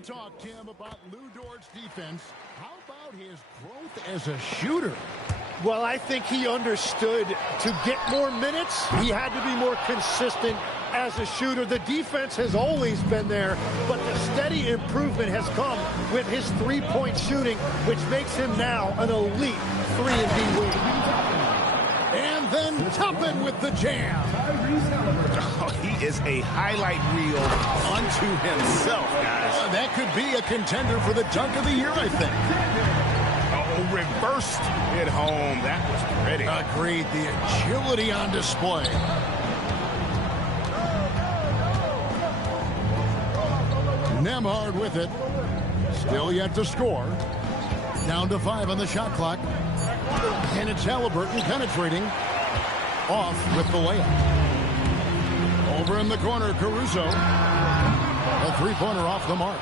of talk, Tim, about Lou Dort's defense. How about his growth as a shooter? Well, I think he understood to get more minutes, he had to be more consistent as a shooter. The defense has always been there, but the steady improvement has come with his three-point shooting, which makes him now an elite 3-and-D wing. And then Toppin with the jam. Oh, he is a highlight reel unto himself, guys. That could be a contender for the dunk of the year, I think. Oh, reversed it home. That was pretty. Agreed. The agility on display. Nembhard with it. Still yet to score. Down to 5 on the shot clock. And it's Halliburton penetrating. Off with the layup. Over in the corner, Caruso. A three-pointer off the mark.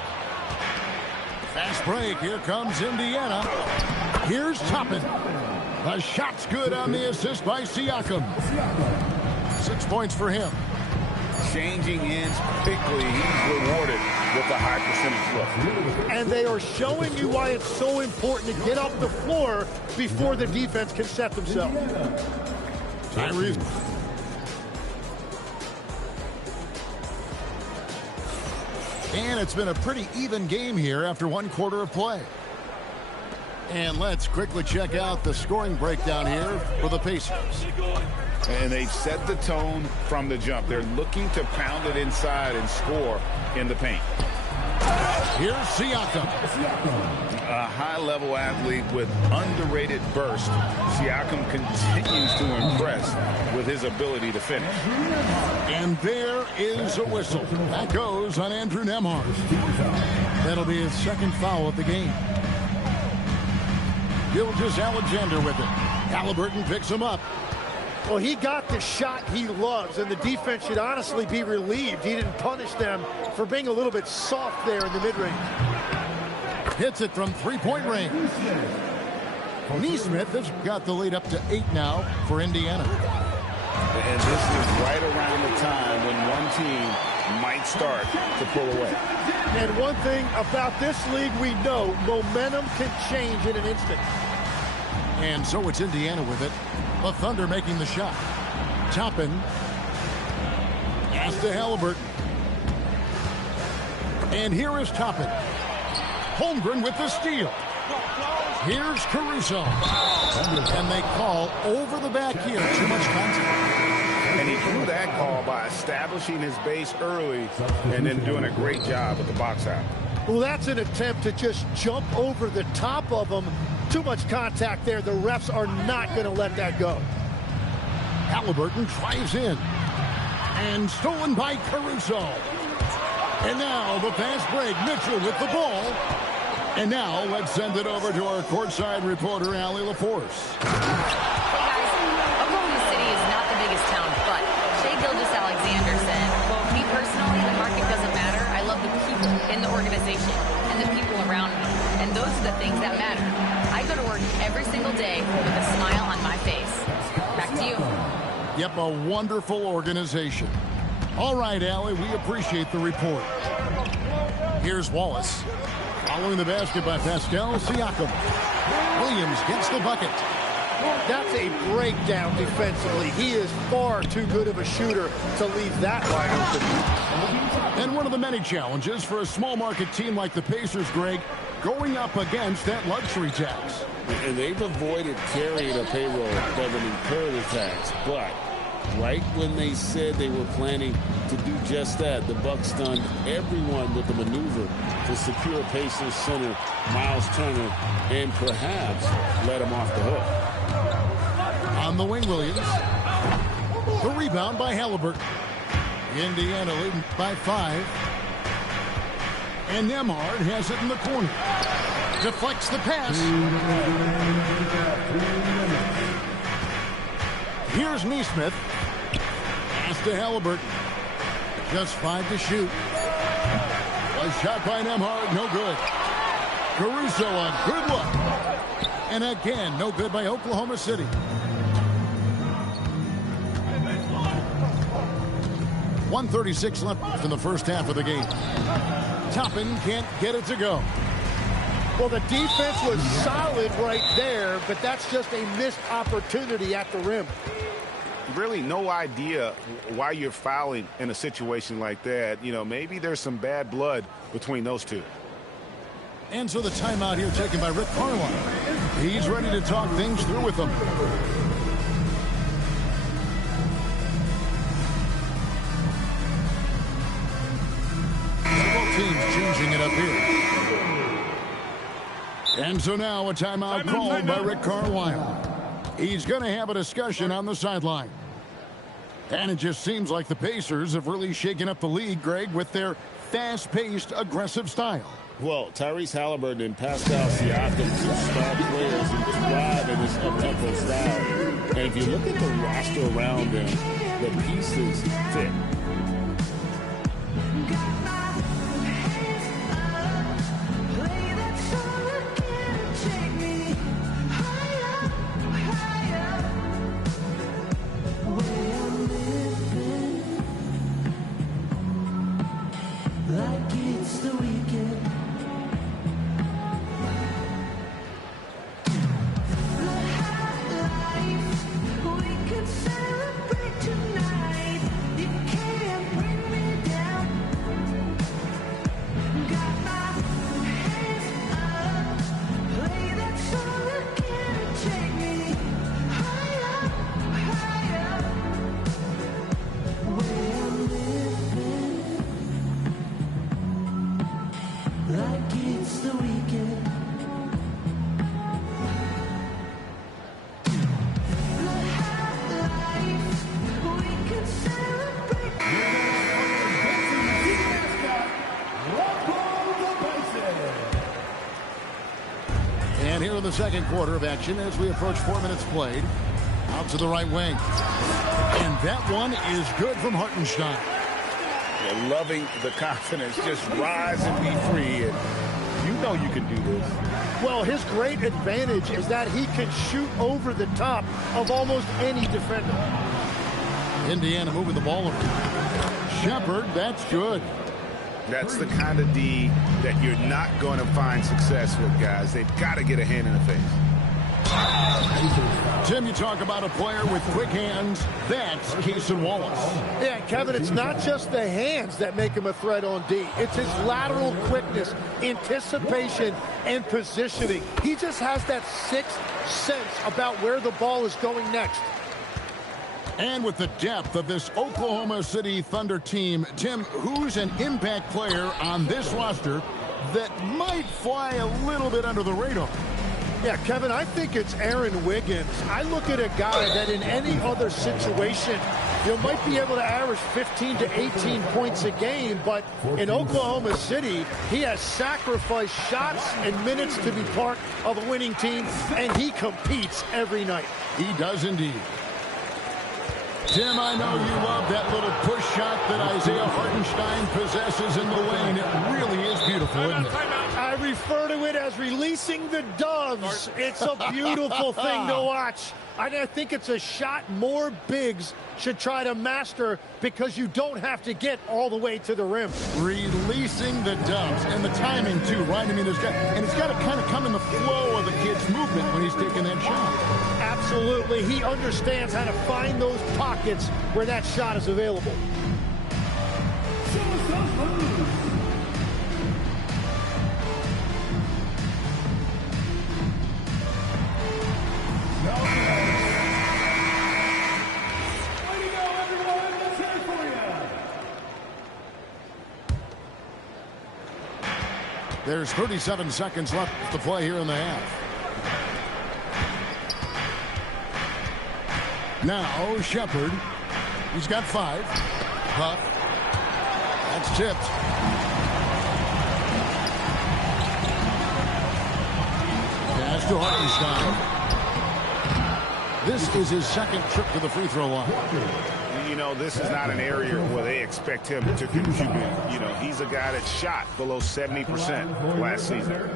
Fast break. Here comes Indiana. Here's Toppin. The shot's good on the assist by Siakam. 6 points for him. Changing ends quickly. He's rewarded with a high percentage look. And they are showing you why it's so important to get off the floor before the defense can set themselves. Tyrese. And it's been a pretty even game here after 1 quarter of play. And let's quickly check out the scoring breakdown here for the Pacers. And they've set the tone from the jump. They're looking to pound it inside and score in the paint. Here's Siakam. A high-level athlete with underrated burst. Siakam continues to impress with his ability to finish. And there is a whistle. That goes on Andrew Nembhard. That'll be his second foul of the game. Gilgeous-Alexander with it. Halliburton picks him up. Well, he got the shot he loves, and the defense should honestly be relieved he didn't punish them for being a little bit soft there in the mid-range. Hits it from three-point range. Nesmith has got the lead up to 8 now for Indiana. And this is right around the time when one team might start to pull away. And one thing about this league we know, momentum can change in an instant. And so it's Indiana with it. The Thunder making the shot. Toppin. Pass to Halliburton. And here is Toppin. Holmgren with the steal. Here's Caruso. And they call over the back here. Too much contact. And he drew that call by establishing his base early and then doing a great job with the box out. Well, that's an attempt to just jump over the top of him. Too much contact there. The refs are not going to let that go. Halliburton drives in. And stolen by Caruso. And now the fast break. Mitchell with the ball. And now let's send it over to our courtside reporter, Allie LaForce. Hey guys, Oklahoma City is not the biggest town, but Shai Gilgeous-Alexander said, well, me personally, the market doesn't matter. I love the people in the organization and the people around me. And those are the things that matter. I go to work every single day with a smile on my face. Back to you. Yep, a wonderful organization. All right, Allie, we appreciate the report. Here's Wallace. Following the basket by Pascal Siakam. Williams gets the bucket. That's a breakdown defensively. He is far too good of a shooter to leave that wide open. And one of the many challenges for a small market team like the Pacers, Greg, going up against that luxury tax. And they've avoided carrying a payroll that would incur the tax. But right when they said they were planning to do just that, the Bucks stunned everyone with the maneuver to secure Pacers center Miles Turner and perhaps let him off the hook. On the wing, Williams. The rebound by Halliburton. Indiana leading by 5. And Nembhard has it in the corner. Deflects the pass. Here's Nesmith. Pass to Halliburton. Just 5 to shoot. A shot by Nembhard, no good. Caruso, a good look. And again, no good by Oklahoma City. .136 left in the first half of the game. Toppin can't get it to go. Well, the defense was solid right there, but that's just a missed opportunity at the rim. Really no idea why you're fouling in a situation like that. You know, maybe there's some bad blood between those two. And so the timeout here taken by Rick Carlisle. He's ready to talk things through with them. Both teams changing it up here. And so now a timeout called by Rick Carlisle. He's going to have a discussion on the sideline. And it just seems like the Pacers have really shaken up the league, Greg, with their fast-paced, aggressive style. Well, Tyrese Halliburton and Pascal Siakam, two star players who thrive in this up-tempo style. And if you look at the roster around them, the pieces fit. And here in the second quarter of action as we approach 4 minutes played. Out to the right wing. And that one is good from Hartenstein. You're loving the confidence. Just rise and be free. And you know you can do this. Well, his great advantage is that he can shoot over the top of almost any defender. Indiana moving the ball around. Shepard, that's good. That's the kind of D that you're not going to find success with, guys. They've got to get a hand in the face. Tim, you talk about a player with quick hands. That's Cason Wallace. Yeah, Kevin, it's not just the hands that make him a threat on D. It's his lateral quickness, anticipation, and positioning. He just has that sixth sense about where the ball is going next. And with the depth of this Oklahoma City Thunder team, Tim, who's an impact player on this roster that might fly a little bit under the radar? Yeah, Kevin, I think it's Aaron Wiggins. I look at a guy that in any other situation, you might be able to average 15 to 18 points a game, but in Oklahoma City, he has sacrificed shots and minutes to be part of a winning team, and he competes every night. He does indeed. Tim, I know you love that little push shot that Isaiah Hartenstein possesses in the lane. It really is beautiful, isn't it? I refer to it as releasing the doves. It's a beautiful thing to watch. I think it's a shot more bigs should try to master because you don't have to get all the way to the rim. Releasing the doves and the timing too, right? I mean, it's got to kind of come in the flow of the kid's movement when he's taking that shot. Absolutely. He understands how to find those pockets where that shot is available. There's 37 seconds left to play here in the half. Now, Shepard. He's got 5. Puff. That's tipped. Pass to Hartenstein. This is his second trip to the free throw line. You know, this is not an area where they expect him to contribute. You know, he's a guy that shot below 70% last season.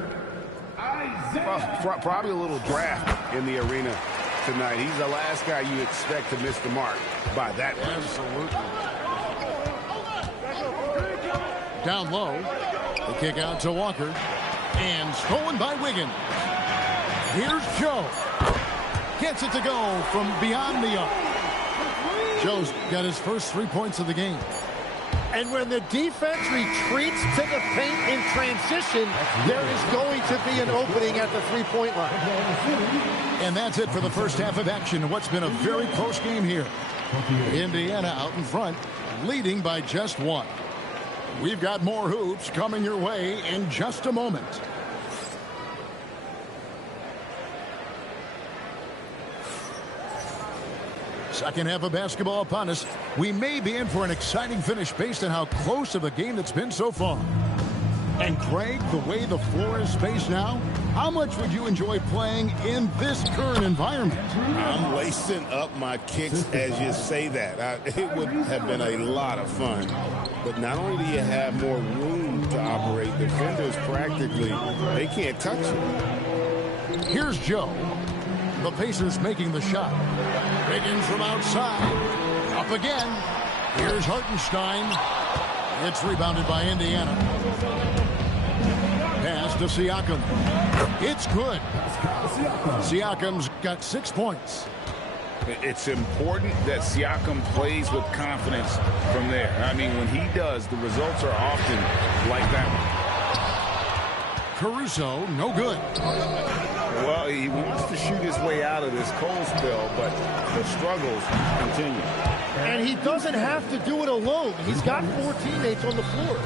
Well, probably a little draft in the arena tonight. He's the last guy you expect to miss the mark by that much. Absolutely. Down low. The kick out to Walker. And stolen by Wiggins. Here's Joe. Gets it to go from beyond the arc. Joe's got his first 3 points of the game. And when the defense retreats to the paint in transition, there is going to be an opening at the three-point line. And that's it for the first half of action. What's been a very close game here. Indiana out in front, leading by just 1. We've got more hoops coming your way in just a moment. Second half of basketball upon us. We may be in for an exciting finish based on how close of a game that's been so far. And Craig, the way the floor is spaced now, how much would you enjoy playing in this current environment? I'm lacing up my kicks as you say that. It would have been a lot of fun. But not only do you have more room to operate, defenders practically, they can't touch you. Here's Joe. The Pacers making the shot. Wiggins from outside. Up again. Here's Hartenstein. It's rebounded by Indiana. Pass to Siakam. It's good. Siakam's got 6 points. It's important that Siakam plays with confidence from there. I mean, when he does, the results are often like that one. Caruso, no good. Well, he wants to shoot his way out of this cold spell, but the struggles continue. And he doesn't have to do it alone. He's got 4 teammates on the floor.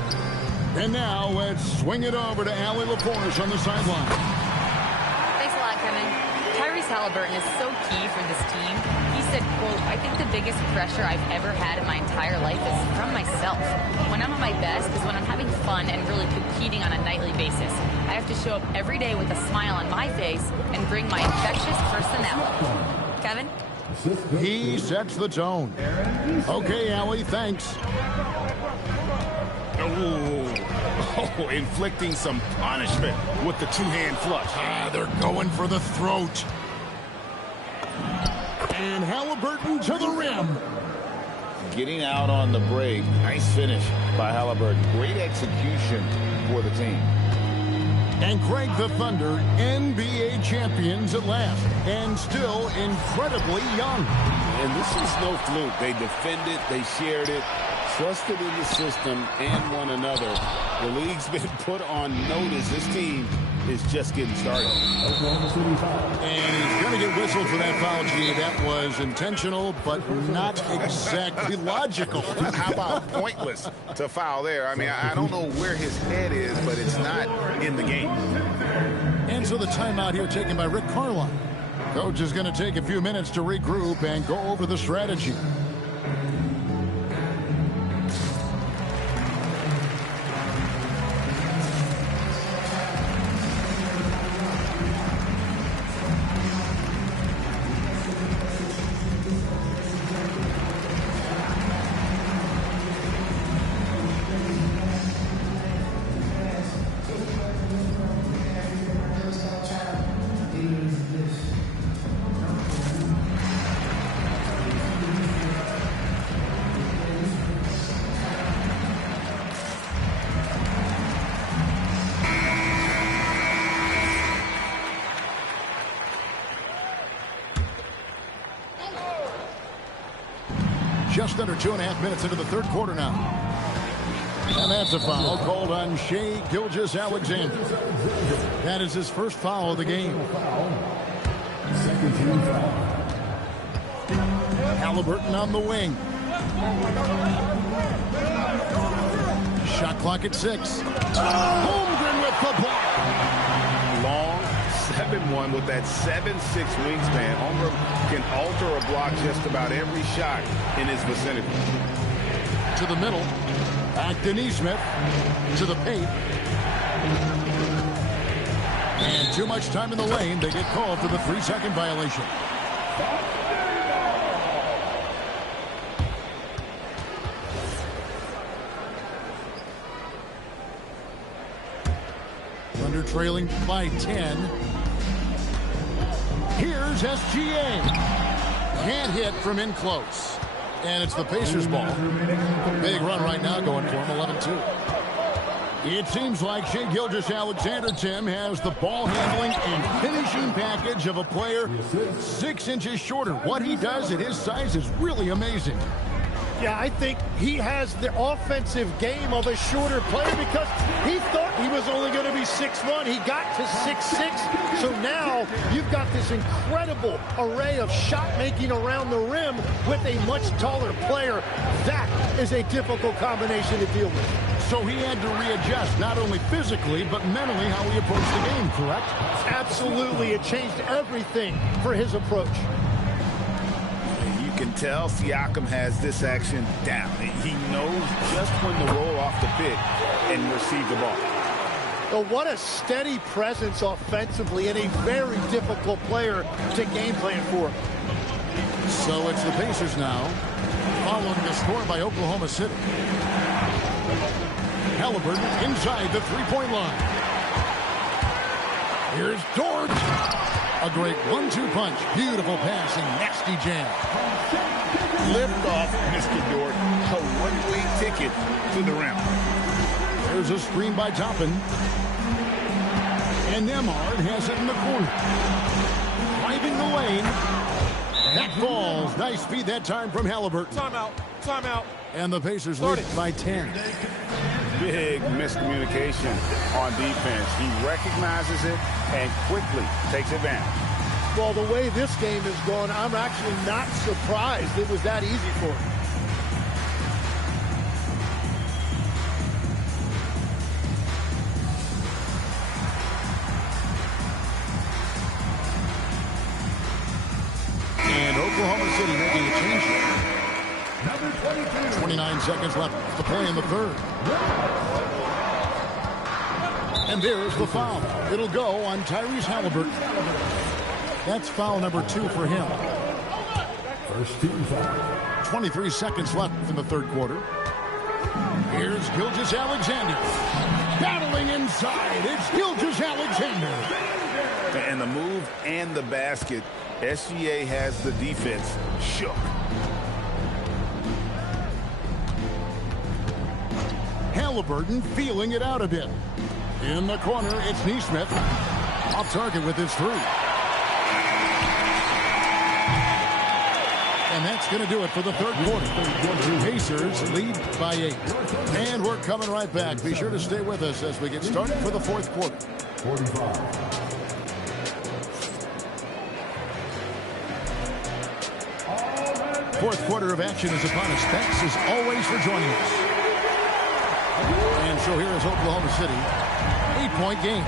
And now let's swing it over to Allie LaForce on the sideline. Thanks a lot, Kevin. Tyrese Halliburton is so key for this team. He said, quote, "I think the biggest pressure I've ever had in my entire life is from myself. When I'm at my best is when I'm having fun and really competing on a nightly basis. I have to show up every day with a smile on my face and bring my infectious personality." Kevin? He sets the tone. Okay, Allie, thanks. Oh, inflicting some punishment with the two-hand flush. They're going for the throat. And Halliburton to the rim. Getting out on the break. Nice finish by Halliburton. Great execution for the team. And Craig, the Thunder, NBA champions at last, and still incredibly young. And this is no fluke. They defended, they shared it, trusted in the system and one another. The league's been put on notice. This team is just getting started. And he's going to get whistled for that foul, G. That was intentional, but not exactly logical. How about pointless to foul there? I mean, I don't know where his head is, but it's not in the game. And so the timeout here taken by Rick Carlisle. Coach is going to take a few minutes to regroup and go over the strategy. Just under 2.5 minutes into the third quarter now. And that's a foul called on Shai Gilgeous-Alexander. That is his first foul of the game. Halliburton on the wing. Shot clock at 6. Holmgren with the block. Long 7-1 with that 7'6" wingspan. Holmgren can alter a block just about every shot in his vicinity. To the middle. Back to Nesmith. To the paint. And too much time in the lane. They get called for the 3-second violation. Thunder trailing by 10. Here's SGA. Can't hit from in close. And it's the Pacers ball. Big run right now going for him, 11-2. It seems like Shai Gilgeous-Alexander, Tim, has the ball handling and finishing package of a player 6 inches shorter. What he does at his size is really amazing. Yeah, I think he has the offensive game of a shorter player because he thought he was only going to be 6'1". He got to 6'6". So now you've got this incredible array of shot making around the rim with a much taller player. That is a difficult combination to deal with. So he had to readjust, not only physically, but mentally how he approached the game, correct? Absolutely. It changed everything for his approach. You can tell Siakam has this action down. He knows just when to roll off the pick and receive the ball. Well, what a steady presence offensively and a very difficult player to game plan for. So it's the Pacers now, following the score by Oklahoma City. Halliburton inside the three-point line. Here's Dort. A great 1-2 punch. Beautiful passing. Nasty jam. Lift off, Mr. Dort. A one-way ticket to the rim. There's a screen by Toppin. And Nembhard has it in the corner. Driving the lane. That falls. Nice speed that time from Halliburton. Timeout. Timeout. And the Pacers lead by 10. Big miscommunication on defense. He recognizes it and quickly takes advantage. Well, the way this game is going, I'm actually not surprised it was that easy for him. And Oklahoma City making a change here. 29 seconds left to play in the third. And there's the foul. It'll go on Tyrese Halliburton. That's foul number 2 for him. First team foul. 23 seconds left in the third quarter. Here's Gilgeous-Alexander. Battling inside. It's Gilgeous-Alexander. And the move and the basket. SGA has the defense shook. Halliburton feeling it out a bit. In the corner, it's Nesmith. Off target with his 3. And that's going to do it for the third quarter. Pacers lead by 8. And we're coming right back. Be sure to stay with us as we get started for the fourth quarter. 45. Fourth quarter of action is upon us. Thanks as always for joining us. And so here is Oklahoma City. 8-point game.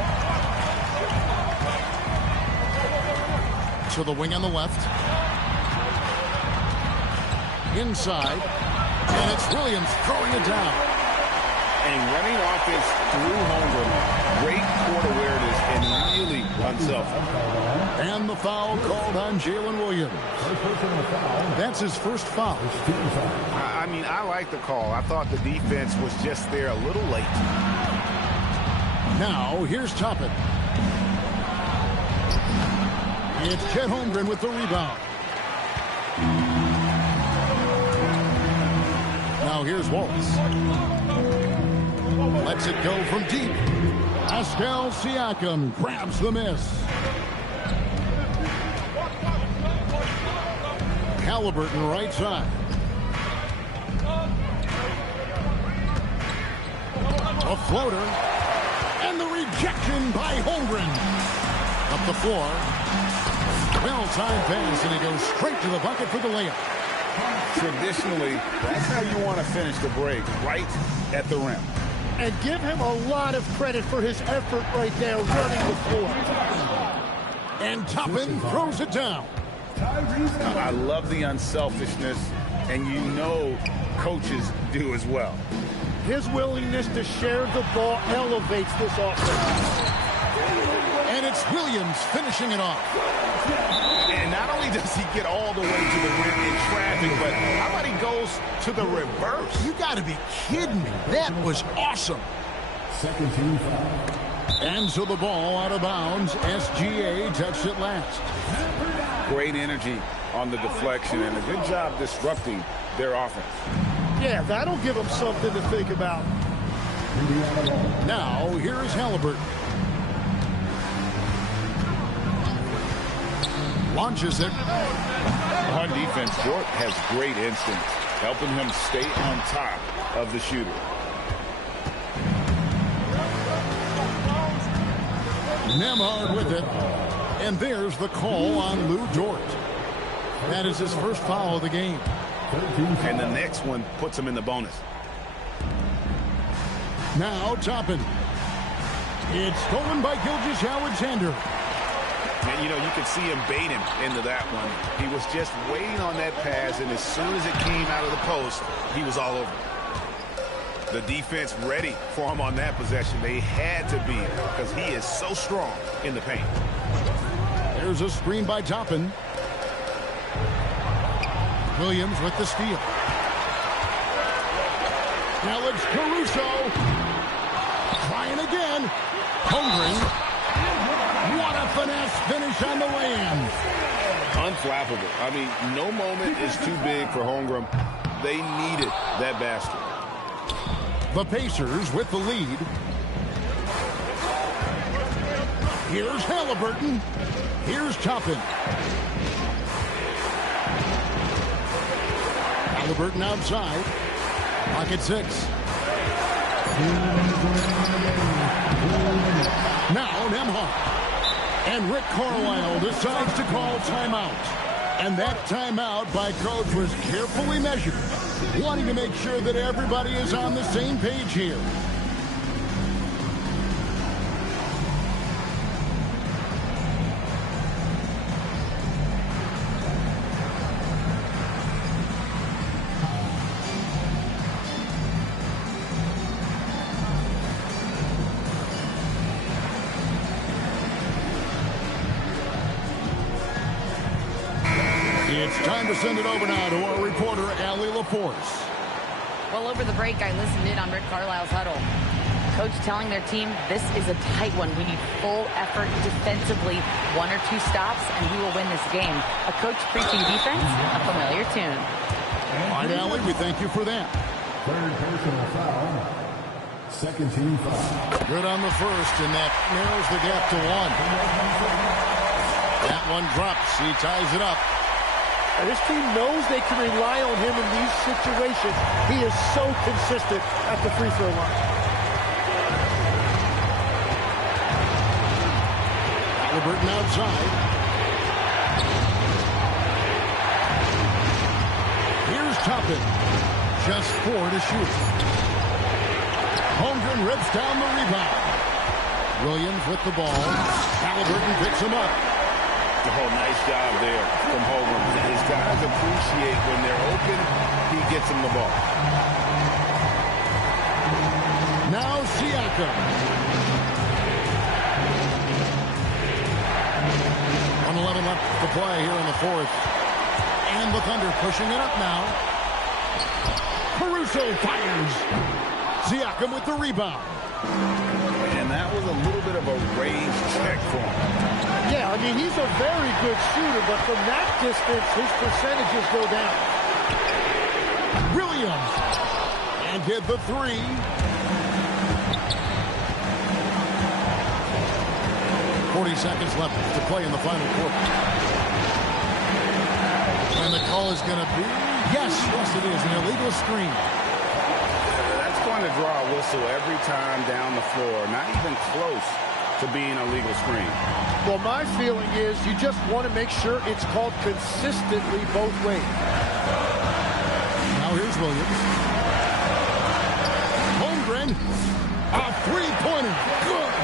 To the wing on the left. Inside. And it's Williams throwing it down. And running offense through Holmgren. Great court awareness and really unselfish. And the foul called on Jalen Williams. That's his first foul. I mean, I like the call. I thought the defense was just there a little late. Now, here's Toppin. It's Chet Holmgren with the rebound. Now here's Wallace. Lets it go from deep. Pascal Siakam grabs the miss. Halliburton right side. A floater. And the rejection by Holmgren. Up the floor. Well-timed pass, and he goes straight to the bucket for the layup. Traditionally, that's how you want to finish the break, right at the rim. And give him a lot of credit for his effort right there running the floor. And Toppin throws it down. I love the unselfishness, and you know coaches do as well. His willingness to share the ball elevates this offense. And it's Williams finishing it off. And not only does he get all the way to the rim in traffic, but how about he goes to the reverse? You got to be kidding me. That was awesome. Second team foul. And so the ball out of bounds. SGA touched it last. Great energy on the deflection and a good job disrupting their offense. Yeah, that'll give them something to think about. Now, here is Halliburton. Launches it. On defense, Dort has great instincts, helping him stay on top of the shooter. Nemhard with it. And there's the call on Lou Dort. That is his first foul of the game. And the next one puts him in the bonus. Now Toppin. It's stolen by Gilgeous-Alexander. And, you know, you could see him bait him into that one. He was just waiting on that pass, and as soon as it came out of the post, he was all over. The defense ready for him on that possession. They had to be, because he is so strong in the paint. There's a screen by Toppin. Williams with the steal. Now it's Caruso. Trying again. Holmgren. What a finesse finish on the land. Unflappable. I mean, no moment is too big for Holmgren. They needed that basket. The Pacers with the lead. Here's Halliburton. Here's Toppin. Halliburton outside. Pocket 6. Now Nemhard. And Rick Carlisle decides to call timeout. And that timeout by Coach was carefully measured, wanting to make sure that everybody is on the same page here. It's time to send it over now to our reporter, Allie LaForce. Well, over the break, I listened in on Rick Carlisle's huddle. Coach telling their team, this is a tight one. We need full effort defensively, 1 or 2 stops, and we will win this game. A coach preaching defense, a familiar tune. All right, Allie, we thank you for that. Third personal foul. Second team foul. Good on the first, and that narrows the gap to 1. That one drops. He ties it up. And this team knows they can rely on him in these situations. He is so consistent at the free throw line. Halliburton outside. Here's Toppin. Just 4 to shoot. Holmgren rips down the rebound. Williams with the ball. Halliburton picks him up. Oh, nice job there from Holmgren. His guys appreciate when they're open, he gets them the ball. Now Siakam. 1:11 left to play here in the fourth. And the Thunder pushing it up now. Caruso fires. Siakam with the rebound. And that was a little bit of a range check for him. Yeah, I mean, he's a very good shooter, but from that distance, his percentages go down. Williams. And hit the 3. Seconds left to play in the final quarter. And the call is going to be, yes, it is, an illegal screen. That's going to draw a whistle every time down the floor. Not even close to being a legal screen. Well, my feeling is you just want to make sure it's called consistently both ways. Now here's Williams. Holmgren, a three-pointer, good.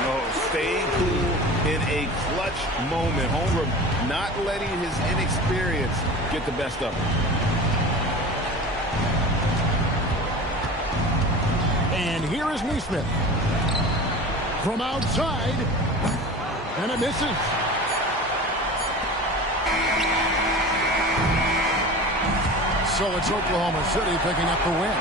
No, staying cool in a clutch moment. Holmgren not letting his inexperience get the best of him. And here is Neesmith. From outside, and it misses. So it's Oklahoma City picking up the win.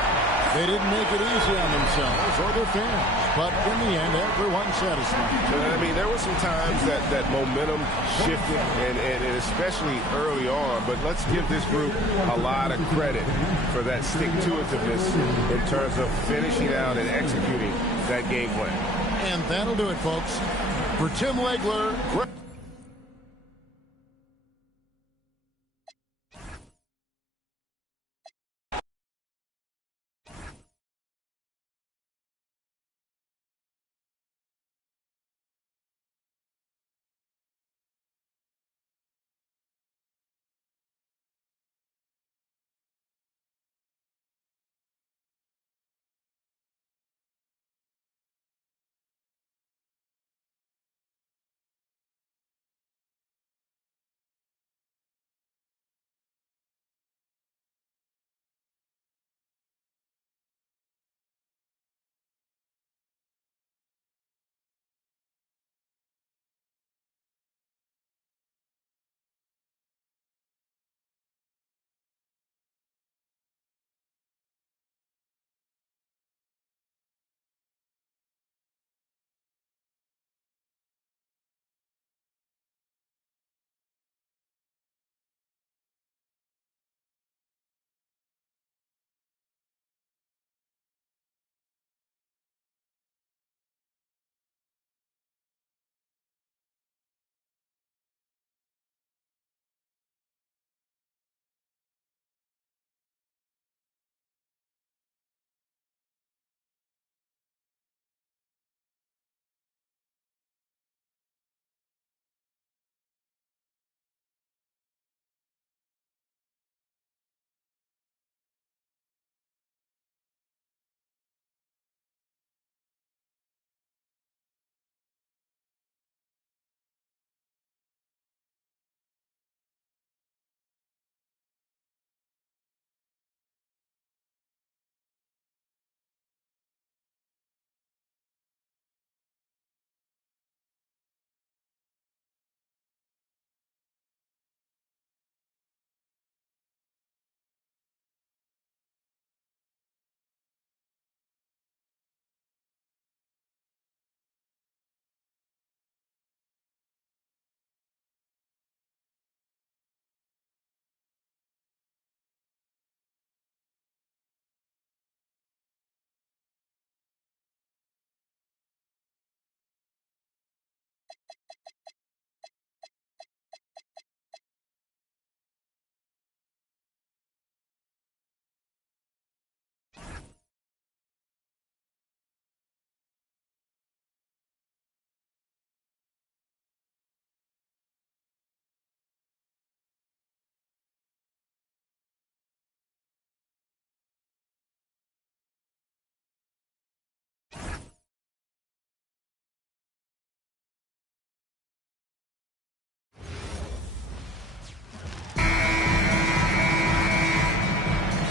They didn't make it easy on themselves or their fans, but in the end, everyone's satisfied. I mean, there were some times that momentum shifted, and especially early on, but let's give this group a lot of credit for that stick-to-itiveness in terms of finishing out and executing that game plan. And that'll do it, folks. For Tim Legler,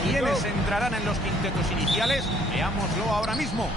¿quiénes entrarán en los quintetos iniciales? Veámoslo ahora mismo.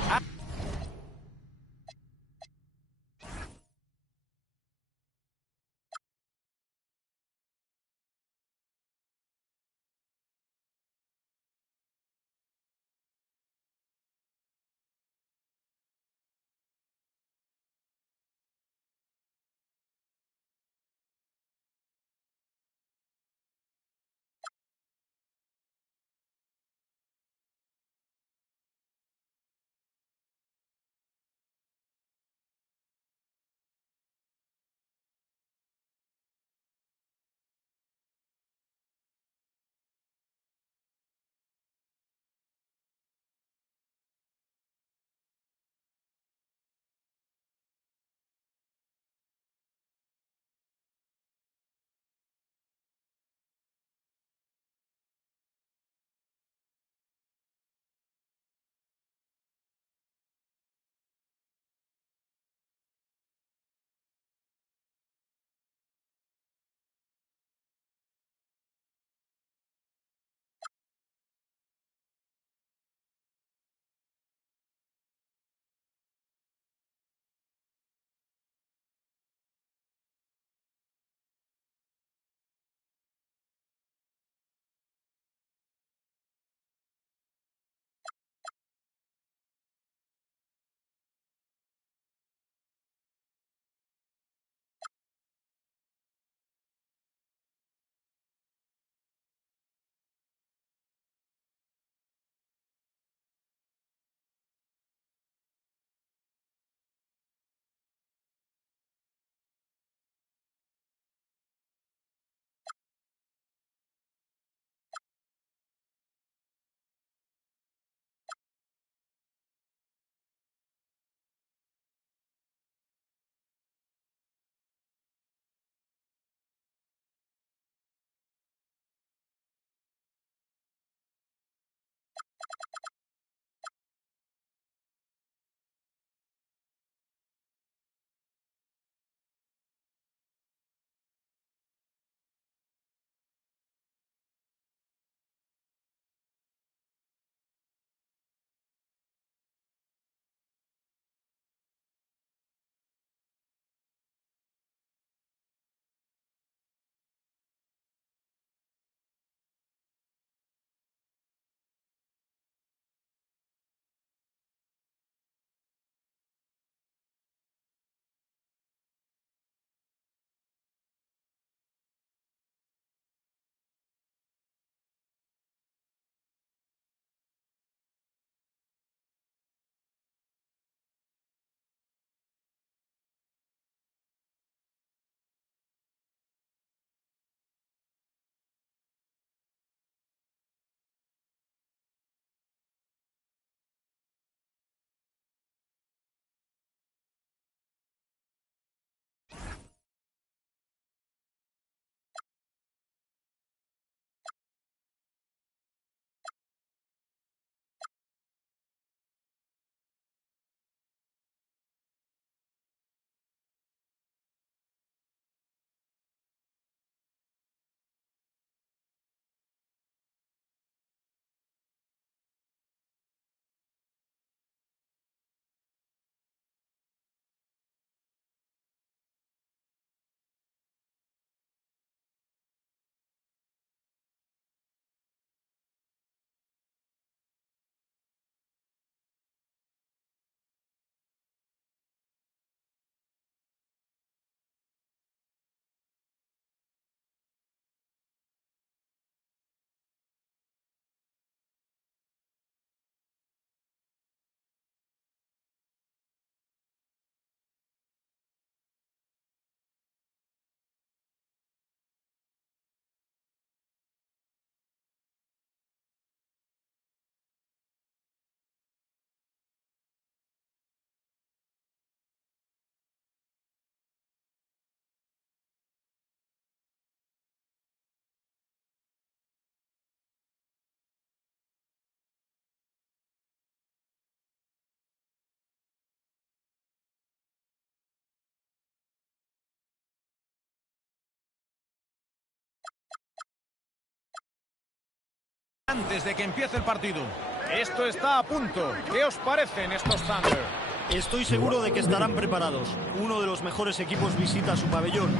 Antes de que empiece el partido. Esto está a punto. ¿Qué os parecen estos Thunder? Estoy seguro de que estarán preparados. Uno de los mejores equipos visita su pabellón.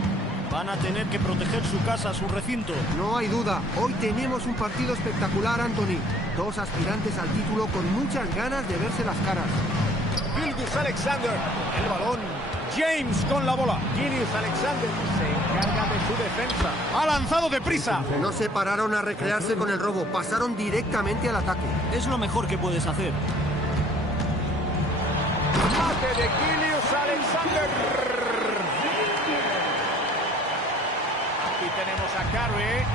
Van a tener que proteger su casa, su recinto. No hay duda. Hoy tenemos un partido espectacular, Anthony. Dos aspirantes al título con muchas ganas de verse las caras. Gilgeous Alexander, el balón. James con la bola. Gilgeous Alexander se encarga de su defensa. Ha lanzado deprisa. No se pararon a recrearse con el robo, pasaron directamente al ataque. Es lo mejor que puedes hacer. Mate de Gilgeous Alexander. Aquí tenemos a Curry.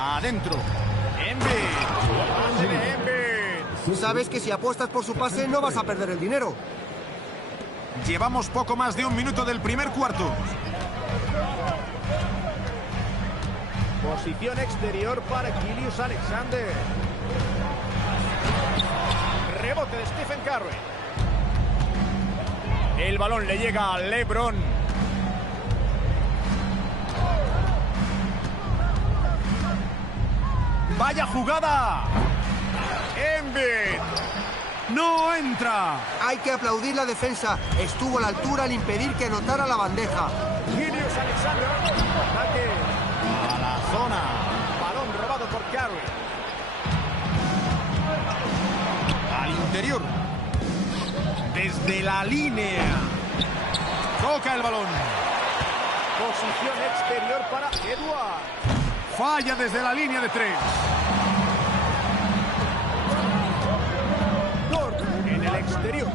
Adentro. Pase de Embiid. Sabes que si apuestas por su pase no vas a perder el dinero. Llevamos poco más de un minuto del primer cuarto. Posición exterior para Gilgeous Alexander. Rebote de Stephen Curry. El balón le llega a LeBron. ¡Vaya jugada! Embiid. ¡No entra! Hay que aplaudir la defensa. Estuvo a la altura al impedir que anotara la bandeja. Gilgeous Alexander. Ataque. A la zona. Balón robado por Curry. Al interior. Desde la línea. Toca el balón. Posición exterior para Edward. Falla desde la línea de 3. Gordon en el exterior.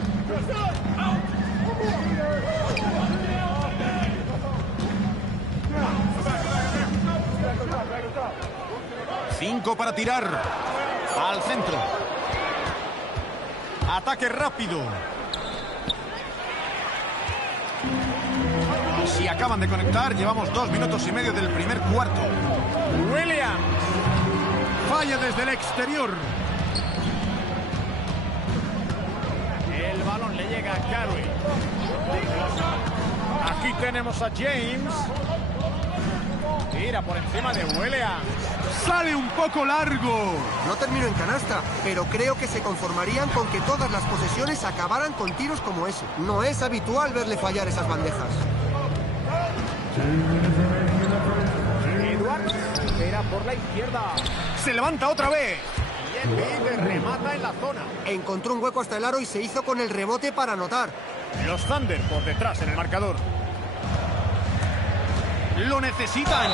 Cinco para tirar. Al centro. Ataque rápido. Si acaban de conectar, llevamos 2 minutos y medio del primer cuarto. Williams. Falla desde el exterior. El balón le llega a Curry. Aquí tenemos a James. Tira por encima de Williams. Sale un poco largo. No terminó en canasta, pero creo que se conformarían con que todas las posesiones acabaran con tiros como ese. No es habitual verle fallar esas bandejas. Edwards espera por la izquierda. Se levanta otra vez. Y Embiid remata en la zona. Encontró un hueco hasta el aro y se hizo con el rebote para anotar. Los Thunder por detrás en el marcador. Lo necesitan.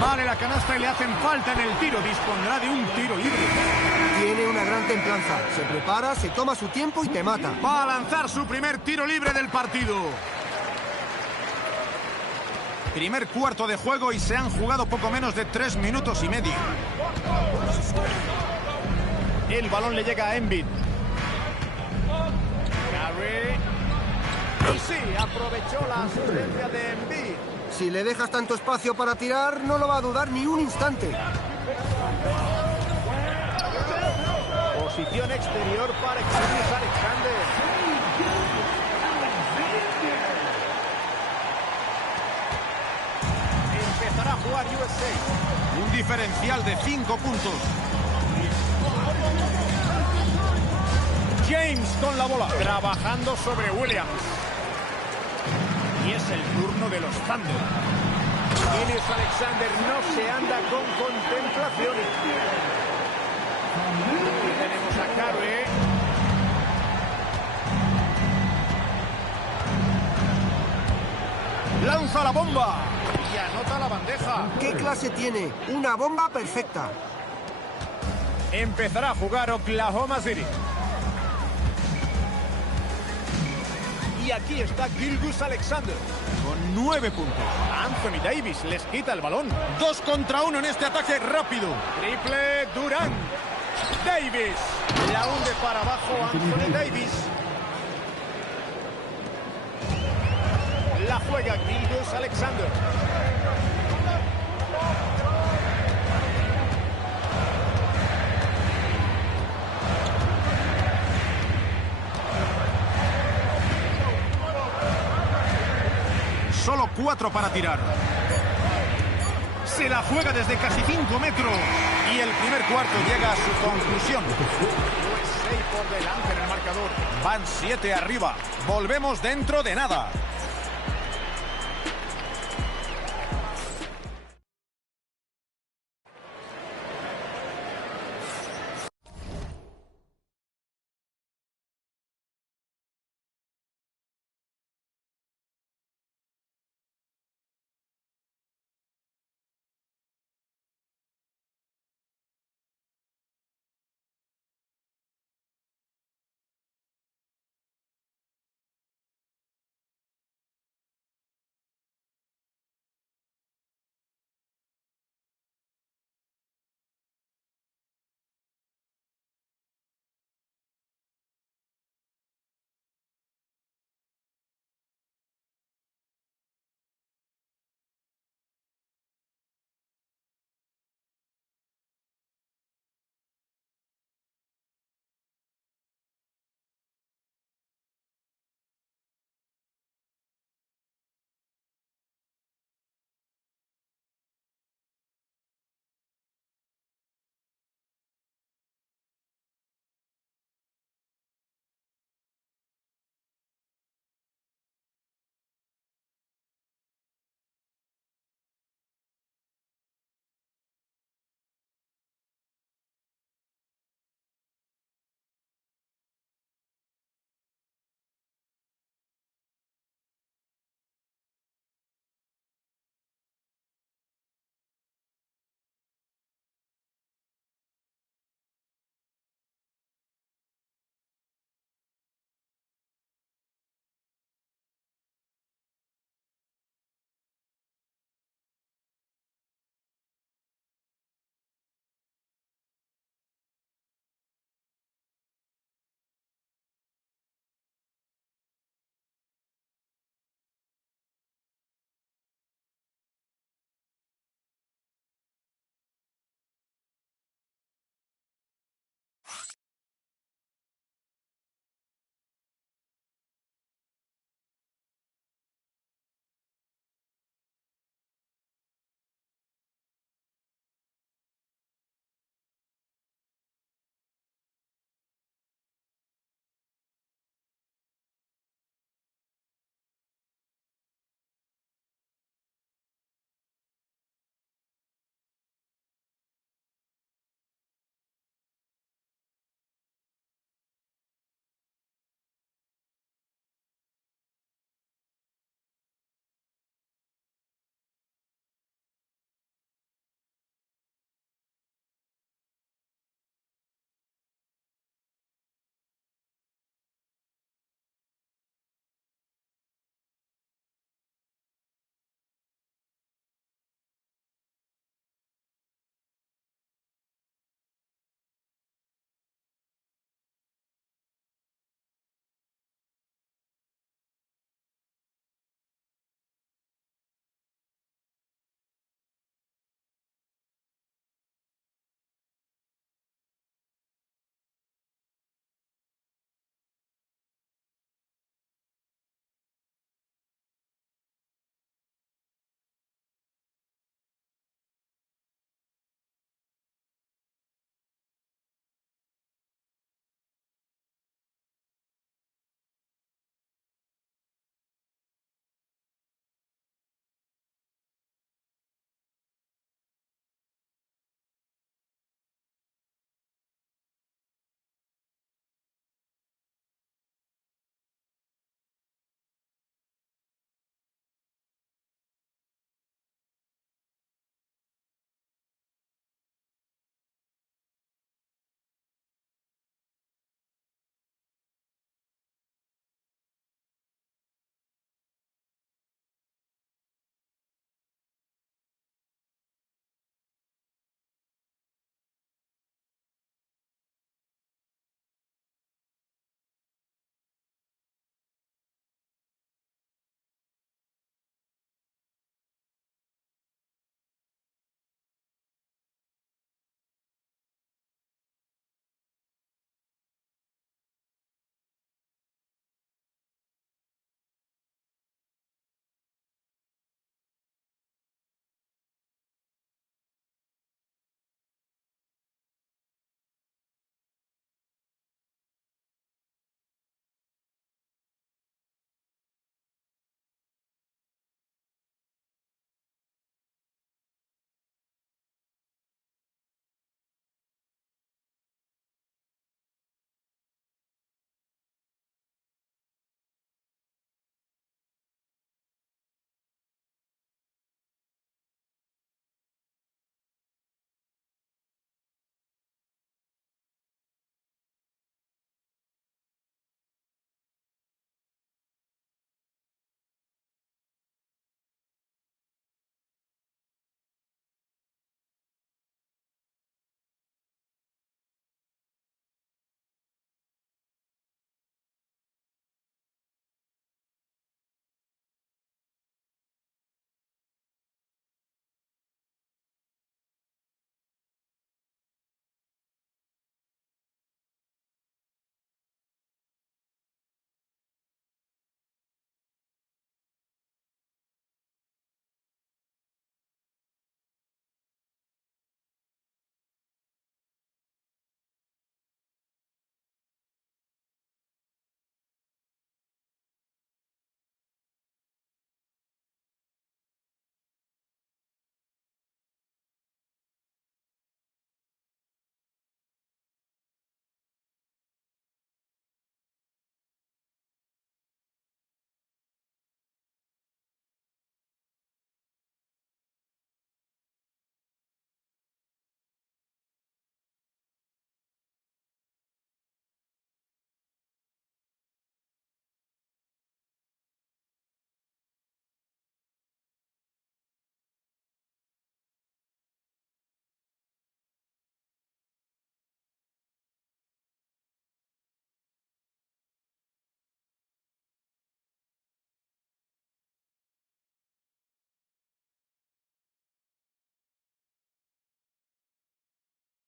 Vale la canasta y le hacen falta en el tiro. Dispondrá de un tiro libre. Tiene una gran templanza. Se prepara, se toma su tiempo y te mata. Va a lanzar su primer tiro libre del partido. Primer cuarto de juego y se han jugado poco menos de 3 minutos y medio. El balón le llega a Embiid. Curry. Y sí, aprovechó la asistencia de Embiid. Si le dejas tanto espacio para tirar, no lo va a dudar ni un instante. Posición exterior para Gilgeous Alexander. Empezará a jugar USA. Un diferencial de 5 puntos. James con la bola. Trabajando sobre Williams. Y es el turno de los Thunder. Gilgeous Alexander no se anda con contemplaciones. Aquí tenemos a Curry. Lanza la bomba. Y anota la bandeja. ¿Qué clase tiene? Una bomba perfecta. Empezará a jugar Oklahoma City. Y aquí está Gilgeous Alexander. Con 9 puntos. Anthony Davis les quita el balón. 2 contra 1 en este ataque rápido. Triple Durant. Davis. La hunde para abajo Anthony Davis. La juega Gilgeous Alexander. Solo 4 para tirar. Se la juega desde casi 5 metros. Y el primer cuarto llega a su conclusión. Pues 6 por delante en el marcador. Van 7 arriba. Volvemos dentro de nada.